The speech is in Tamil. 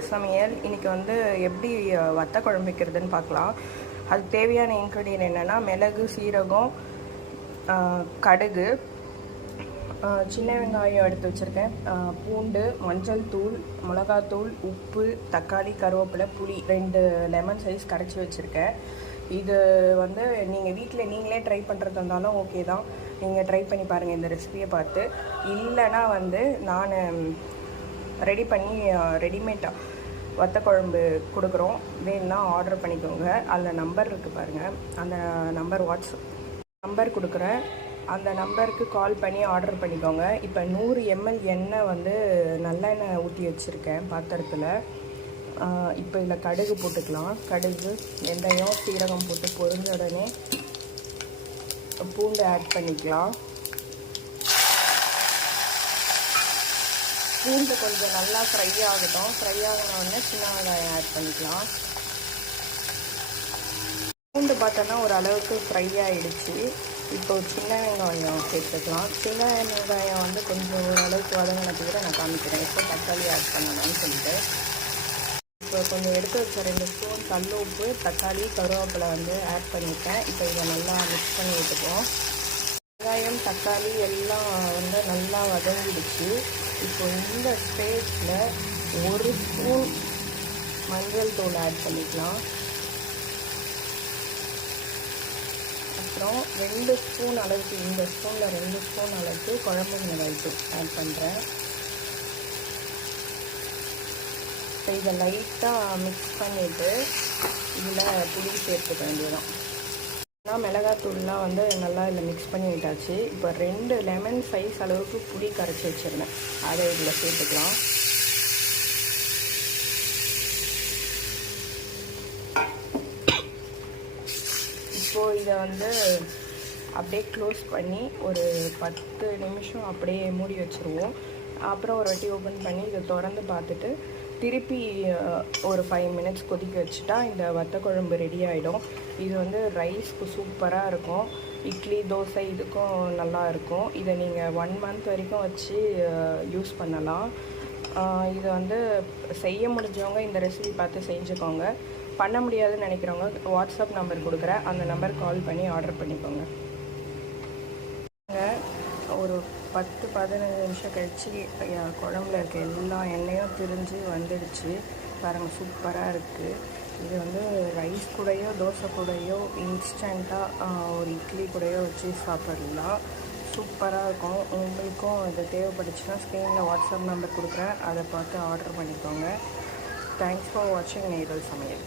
சமையல் இன்றைக்கி வந்து எப்படி வத்த குழம்பு வைக்கிறதுன்னு பார்க்கலாம். அதுக்கு தேவையான இன்க்ரீடியன்ட் என்னென்னா மிளகு, சீரகம், கடுகு, சின்ன வெங்காயம் எடுத்து வச்சுருக்கேன், பூண்டு, மஞ்சள் தூள், மிளகாத்தூள், உப்பு, தக்காளி, கருவேப்பிலை, புளி 2 லெமன் சைஸ் கரைச்சி வச்சுருக்கேன். இது வந்து நீங்கள் வீட்டில் நீங்களே ட்ரை பண்ணுறது இருந்தாலும் ஓகே தான். நீங்கள் ட்ரை பண்ணி பாருங்கள் இந்த ரெசிபியை பார்த்து. இல்லைனா வந்து நான் ரெடி பண்ணி ரெடிமேடாக வத்த குழம்பு கொடுக்குறோம், வேணுன்னா ஆர்டர் பண்ணிக்கோங்க. அதில் நம்பர் இருக்குது பாருங்கள், அந்த நம்பர் வாட்ஸ்அப் நம்பர் கொடுக்குறேன், அந்த நம்பருக்கு கால் பண்ணி ஆர்டர் பண்ணிக்கோங்க. இப்போ 100 ml எண்ணெய் வந்து நல்லெண்ணெய் ஊற்றி வச்சுருக்கேன் பாத்திரத்தில். இப்போ இதில் கடுகு போட்டுக்கலாம். கடுகு, வெந்தயம், சீரகம் போட்டு பொரிஞ்ச உடனே பூண்டு ஆட் பண்ணிக்கலாம். பூண்டு கொஞ்சம் நல்லா ஃப்ரை ஆகட்டும். ஃப்ரை ஆகினோடனே சின்ன வெங்காயம் ஆட் பண்ணிக்கலாம். பூண்டு பார்த்தோன்னா ஒரு அளவுக்கு ஃப்ரை ஆகிடுச்சு. இப்போ சின்ன வெங்காயம் சேர்த்துக்கலாம். சின்ன வெங்காயம் வந்து கொஞ்சம் ஓரளவுக்கு வதங்கினதுக்கு நான் காமிக்கிறேன் எப்போ தக்காளி ஆட் பண்ணணும்னு சொல்லிட்டு. இப்போ கொஞ்சம் எடுத்து வச்ச 2 ஸ்பூன் கல் உப்பு, தக்காளி, கருவேப்பிலை வந்து ஆட் பண்ணிட்டேன். இப்போ இதை நல்லா மிக்ஸ் பண்ணி விட்டுப்போம். வெங்காயம், தக்காளி எல்லாம் வந்து நல்லா வதங்கிடுச்சு. இப்போ இந்த ஸ்டேஜில் 1 ஸ்பூன் மஞ்சள் தூள் ஆட் பண்ணிக்கலாம். அப்புறம் 2 ஸ்பூன் அளவுக்கு, இந்த ஸ்பூனில் 2 ஸ்பூன் அளவுக்கு குழம்பு மிளகாய் தூள் ஆட் பண்ணுறேன். இப்போ இதை லைட்டாக மிக்ஸ் பண்ணிவிட்டு இதில் புளி சேர்த்துக்க வேண்டியதான். மிளகாத்தூள்லாம் வந்து நல்லா இதில் மிக்ஸ் பண்ணி விட்டாச்சு. இப்போ 2 லெமன் சைஸ் அளவுக்கு புளி கரைச்சி வச்சுருந்தேன், அதை இதில் சேர்த்துக்கலாம். இப்போது இதை வந்து அப்படியே க்ளோஸ் பண்ணி ஒரு 10 நிமிஷம் அப்படியே மூடி வச்சுருவோம். அப்புறம் ஒரு வாட்டி ஓப்பன் பண்ணி இதை திறந்து பார்த்துட்டு திருப்பி ஒரு 5 மினிட்ஸ் கொதிக்க வச்சுட்டா இந்த வத்த குழம்பு ரெடி ஆகிடும். இது வந்து ரைஸ்க்கு சூப்பராக இருக்கும், இட்லி, தோசை இதுக்கும் நல்லா இருக்கும். இதை நீங்கள் 1 மந்த் வரைக்கும் வச்சு யூஸ் பண்ணலாம். இதை வந்து செய்ய முடிஞ்சவங்க இந்த ரெசிபி பார்த்து செஞ்சுக்கோங்க. பண்ண முடியாதுன்னு நினைக்கிறவங்க வாட்ஸ்அப் நம்பர் கொடுக்குறேன், அந்த நம்பர் கால் பண்ணி ஆர்டர் பண்ணிக்கோங்க. ஒரு 10-15 நிமிஷம் கழித்து குழம்புல இருக்க எல்லா எண்ணெயும் திரிஞ்சு வந்துடுச்சு பாருங்கள், சூப்பராக இருக்குது. இது வந்து ரைஸ் கூடயோ தோசை கூடயோ இன்ஸ்டண்ட்டாக ஒரு இட்லி கூடயோ வச்சு சாப்பிடலாம், சூப்பராக இருக்கும். உங்களுக்கும் இது தேவைப்பட்டுச்சுன்னா ஸ்க்ரீனில் வாட்ஸ்அப் நம்பர் கொடுக்குறேன், அதை பார்த்து ஆர்டர் பண்ணிக்கோங்க. தேங்க்ஸ் ஃபார் வாட்சிங் நேயர்கள் சமையல்.